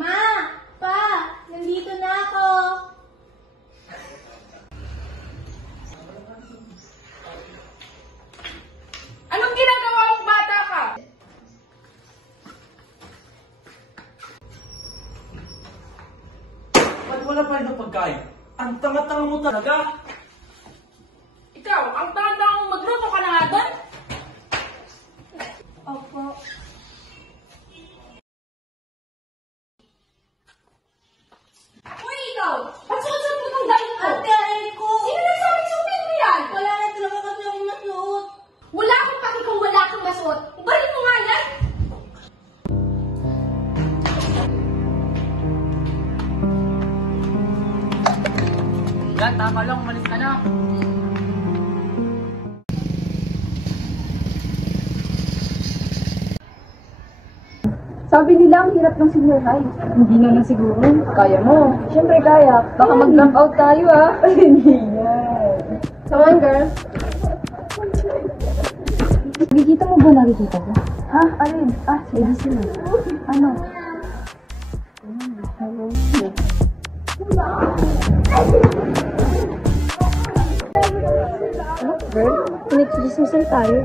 Ma! Pa! Nandito na ako! Anong ginagawa mong bata ka? Ba't wala pa rin ang pagkain? Ang tanga-tanga mo talaga! Ikaw, ang tanda mong magluto ka na nga doon? Opo. Uy, ikaw! Ba't suot mo itong damit ko? Ate, aray ko! Sino nagsabing suotin mo yan? Wala na talaga kasi akong nasuot. Wala akong paki kung wala kang masuot. Balik mo nga yan! Yan, tama lang, umalis ka na. Sabi nila ang hirap ng senior high. Hindi na lang siguro. Kaya mo. Siyempre kaya. Baka mag-drop out tayo ah. Hindi yan. Come on, girl. Nakikita mo ba nakikita ko? Ha? Alin? Ah, sige sila. Ano? Hello. Ano, girl? Pinag-dismissal tayo.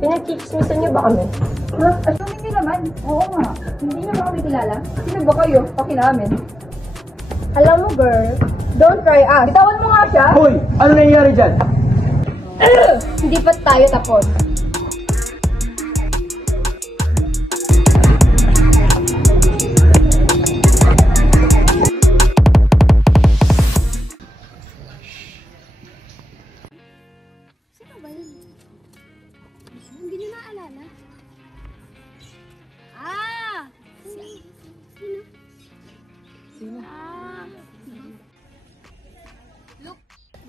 Pinag-chismisan niyo ba kami? Ha? Assuming niyo naman. Oo nga. Hindi niyo ba kami kilala? Sino ba kayo? Paki namin. Alam mo, girl, don't try us. Bitawan mo nga siya. Hoy! Ano nangyayari dyan? Hindi pa tayo tapos. Sino ba yun? Hindi niyo naalala? Ah! Sino? Ah! Look,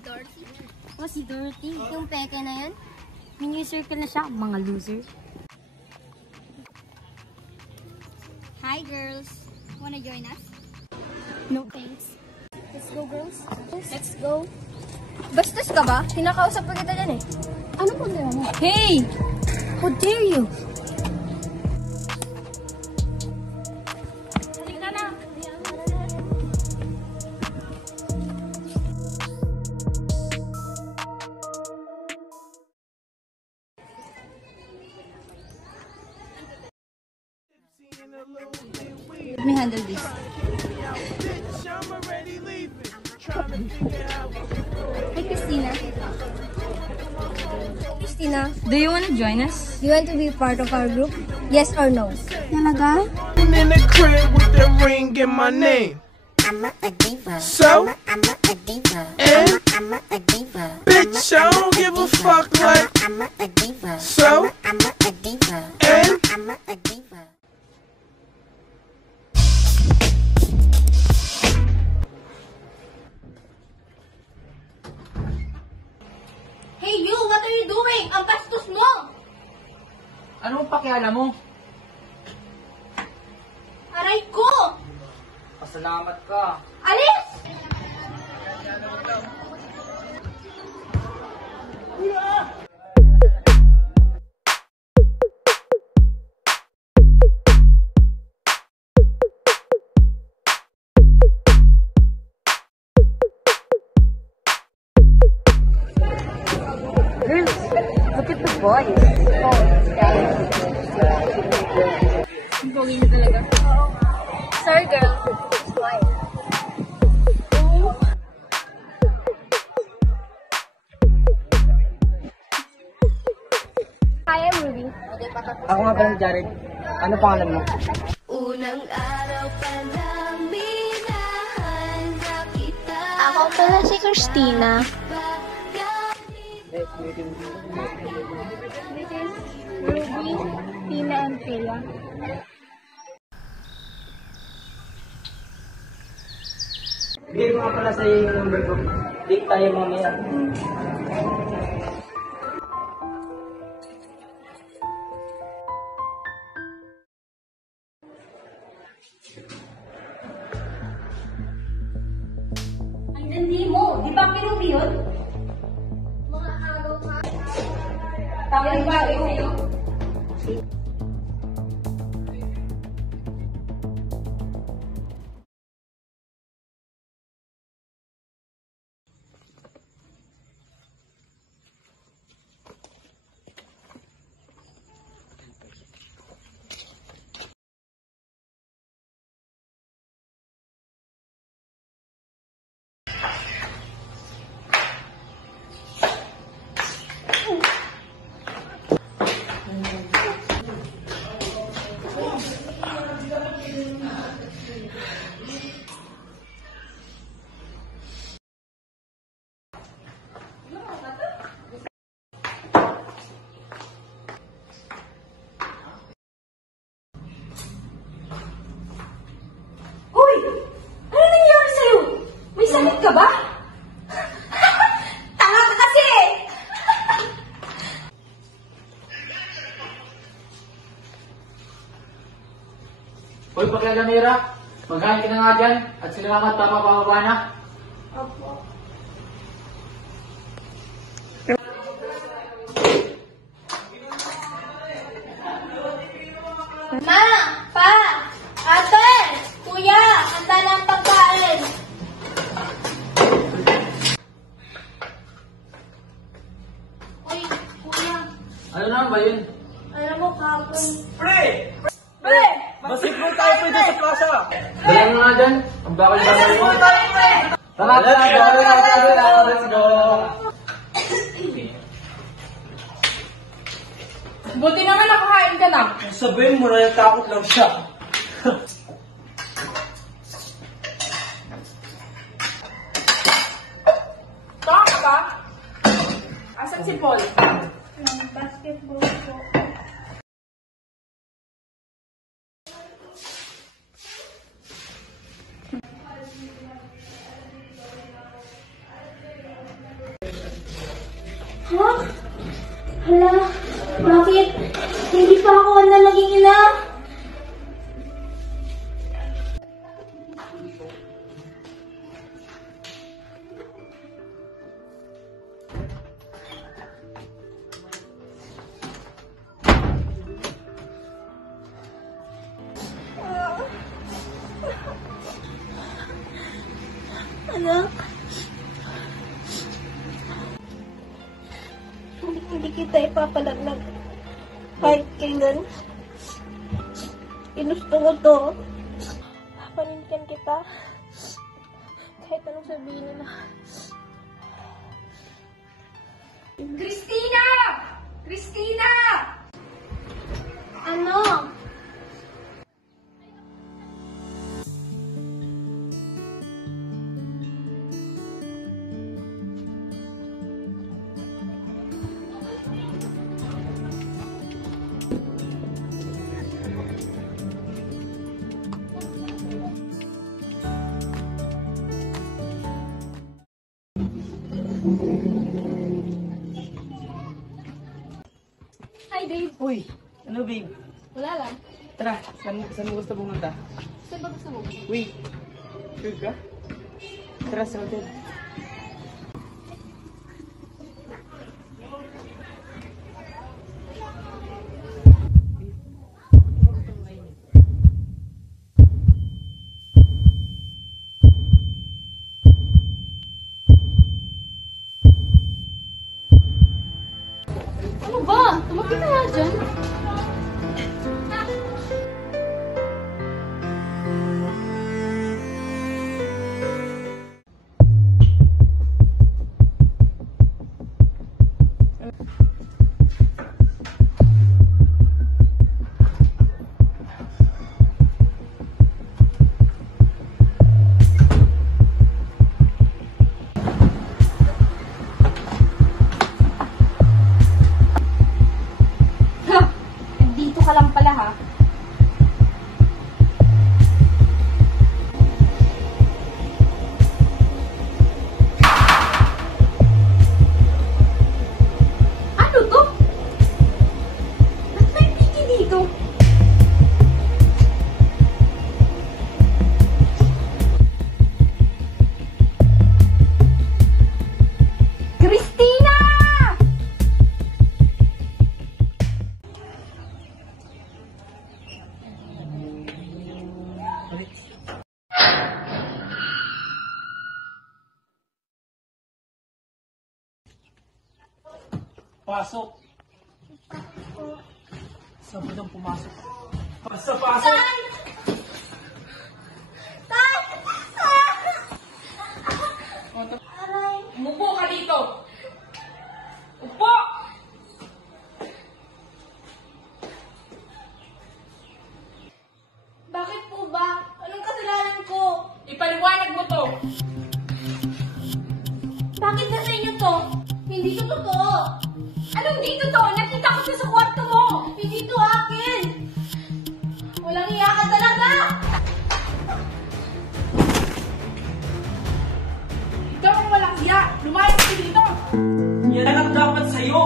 Dorothy. Oh, si Dorothy. Yung peke na yan. Mini-circle na siya. Mga loser. Hi, girls. Wanna join us? No, thanks. Let's go, girls. Let's go. Bastos ka ba? Tinakausap pa kita dyan eh. Ano problema mo? Hey! How dare you? Halika na! Let me handle this. Hey, Christina. Christina, Do you wanna join us? you want to be part of our group? Yes or no? Talaga? In the crib with the ring in my name. I'm a diva. So, I'm a diva. and I'm a diva. bitch, I don't give a fuck like. I'm a diva. So, I'm a diva. and I'm a diva. Hey, you! What are you doing? Ang bastos mo! Anong pakialam mo? Aray ko! Pasalamat ka. Alis! Girls, look at the boys. Ang pogi niyo talaga. Sorry, girl. Why? Hi, I'm Ruby. Ako nga pala si Jared. Ano pangalan mo? Unang araw pa lang minahanda kita. Ako pala si Christina. Nice meeting you. This is Ruby, Tina, and Priya. Bigay ko nga pala sa yung number ko. Date tayo mamaya. Ang gandi mo. Di ba pinuwi yun? Mga araw ka. Tama yung bagay sa'yo. Uy! Ano nangyari sa'yo? May sakit ka ba? Tanga ka kasi! Hoy, pakialamera. Maghain ka na nga dyan. At salamat tama pababa na. Ma! Pa! Ate! Kuya! Handa na ang pagkain! Uy, kuya. Ano naman ba yun? Alam mo, kapon. Basketball tayo pwede sa plaza. Dala mo nga dyan. Ang bakal-bakal mo. Tara, let's go! Let's go! Buti naman nakakain ka na. Sabihin mo na takot lang siya. Tama ka ba? Asan si Paul? Basketball po. Ha? Hala, bakit? Hindi pa ako na naging ina? Anak, hindi kita ipapalaglag kahit kailan. Ginusto ko to. Panindigan kita kahit anong sabihin nila. Christina! Christina! Ano? Hi, babe. Uy, ano babe? Wala lang. Tara, saan mo gusto pumunta? Saan ba gusto mo? Wait, sure ka? Tara sa hotel. Ano ba? Tumapit ka nga dyan. Pasok. Sabi nang pumasok. Basta pasok. Umupo ka dito! Upo! Bakit po ba? Anong kasalanan ko? Ipaliwanag mo to! Bakit na sa inyo to? Hindi to totoo. Anong di totoo? Nakita ko siya sa kwarto mo! Hindi to akin. Walang iya ka talaga. Ikaw ang walang hiya! Lumayas ka dito! Yan ang dapat sa'yo.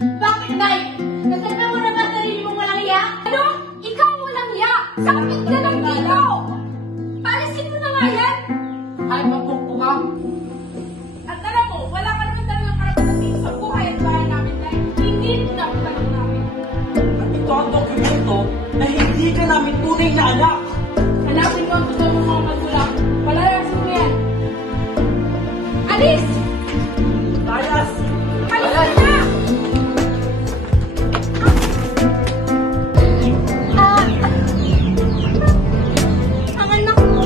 Bakit, Day? Nasabi mo na ba sarili mong walang iya? Ano? Ikaw ang walang hiya! Sakit ka lang dito! Palisin mo na nga yan! Ay, mapukpo ka. At alam mo, wala ka naman talagang karapatan dito sa buhay at bahay namin dahil hindi mo na ang tanong namin. At ito ang dokumento na hindi ka namin tunay na anak. Hanapin mo ang totoo mong mga magulang. Palalayasin mo yan. Alis! Layas! Alis ka na! Ang anak ko.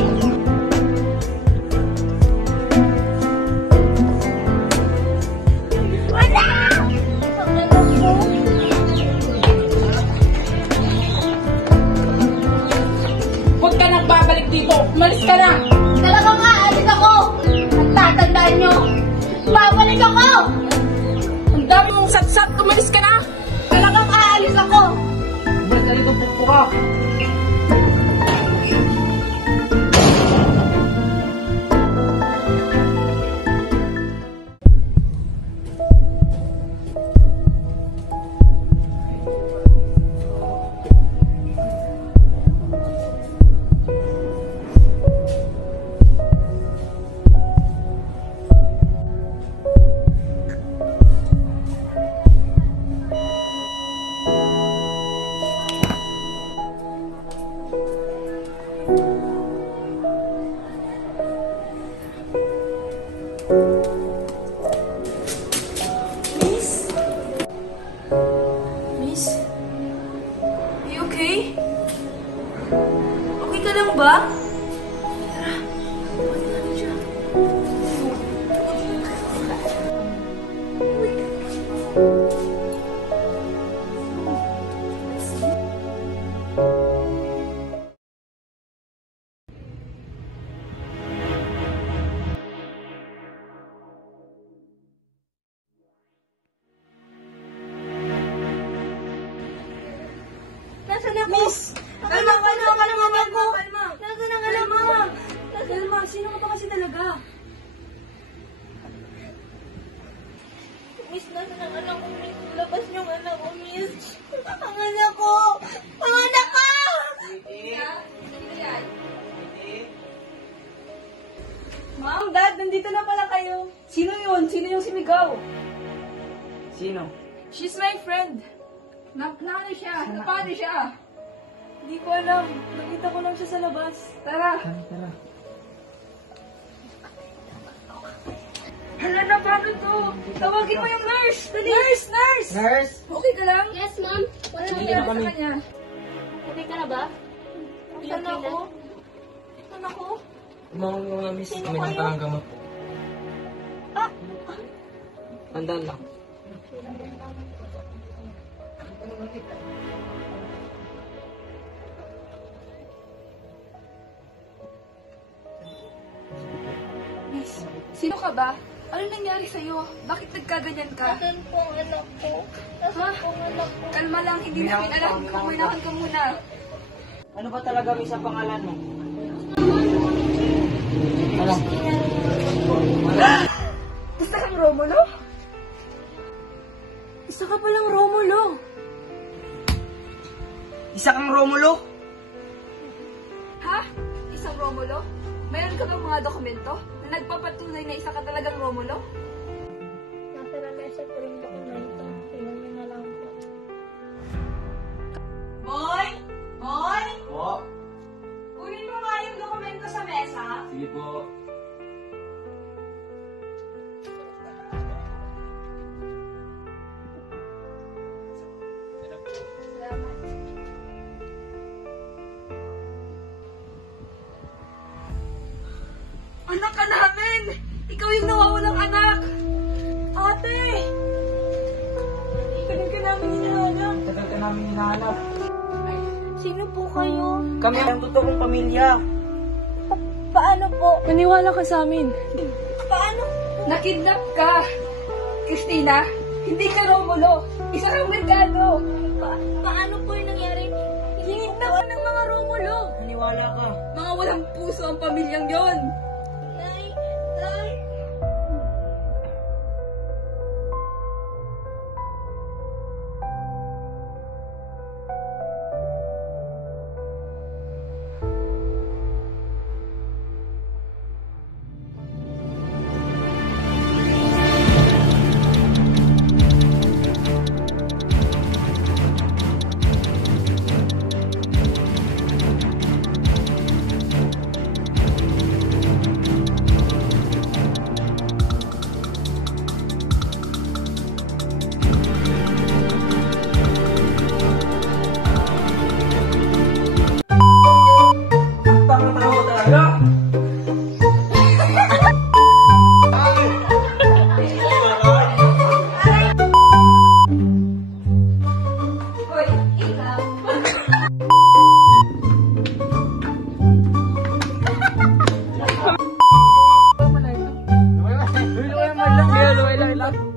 Wala! Ang anak ko. Huwag ka nang babalik dito. Umalis ka na! Talagang aalis ako. At tatandaan nyo. Babalik ako. Ang dami mong satsat. Umalis ka na! Talagang aalis ako. Umalis ka dito, pukpo ka. Miss? Are you okay? Okay ka lang ba? Tara, bumating natin siya. Nasaan ako? Miss! Kalma, kalma, kalma, kalma. Kalma! Nasaan ang alam mo? Kalma, sino ka pa kasi talaga? Miss, nasaan ang anak ko? Miss, labas niyo ang anak ko, Miss. Ang anak ko! Ang anak ko! Ma'am, Dad, nandito na pala kayo. Sino yun? Sino yung simigaw? Sino? She's my friend. Naano siya? Napano siya? Hindi ko alam. Nakita ko lang siya sa labas. Tara. Tara. Hala na, paano to? Tawagin mo yung nurse! Dali! Nurse! Nurse! Nurse! Okay ka lang? Yes, ma'am. Wala Ano Hindi nangyari na kami. sa kanya? Okay ka na ba? Saan ako? Saan ako? Umawag mo nga, miss. Sino Kami ng kayo? parang gamot. Tandaan lang. Miss, sino ka ba? Ano nangyari sa'yo? Bakit nagkaganyan ka? Nasaan po ang anak ko? Nasaan po ang anak ko? Kalma lang, hindi namin alam. Kumainahan ka muna. Ano ba talaga, miss, ang pangalan mo? Ano? Isa kang Romulo? Isa ka palang Romulo. Isa kang Romulo? Ha? Isang Romulo? Mayroon ka bang mga dokumento na nagpapatunay na isa ka talagang Romulo? Nasa lamesa po yung dokumento. Tingnan niyo na lang po. Boy! Boy! Po. Kunin mo nga yung dokumento sa mesa. Sige po. amin! Ikaw yung nawawalang anak! Ate! Tagal ka namin hinahanap. Tagal ka namin hinahanap. Sino po kayo? Kami ang totoong pamilya. Paano po? Naniwala ka sa amin. Paano? Nakidnap ka! Christina, hindi ka Romulo. Isa kang Mercado. Paano po yung nangyari? Hinidnap ng mga Romulo. Naniwala ka. Mga walang puso ang pamilyang yon. Nay, Nay. Tanga-tanga talaga. Hoy, ikaw. Luway lang. Luway lang.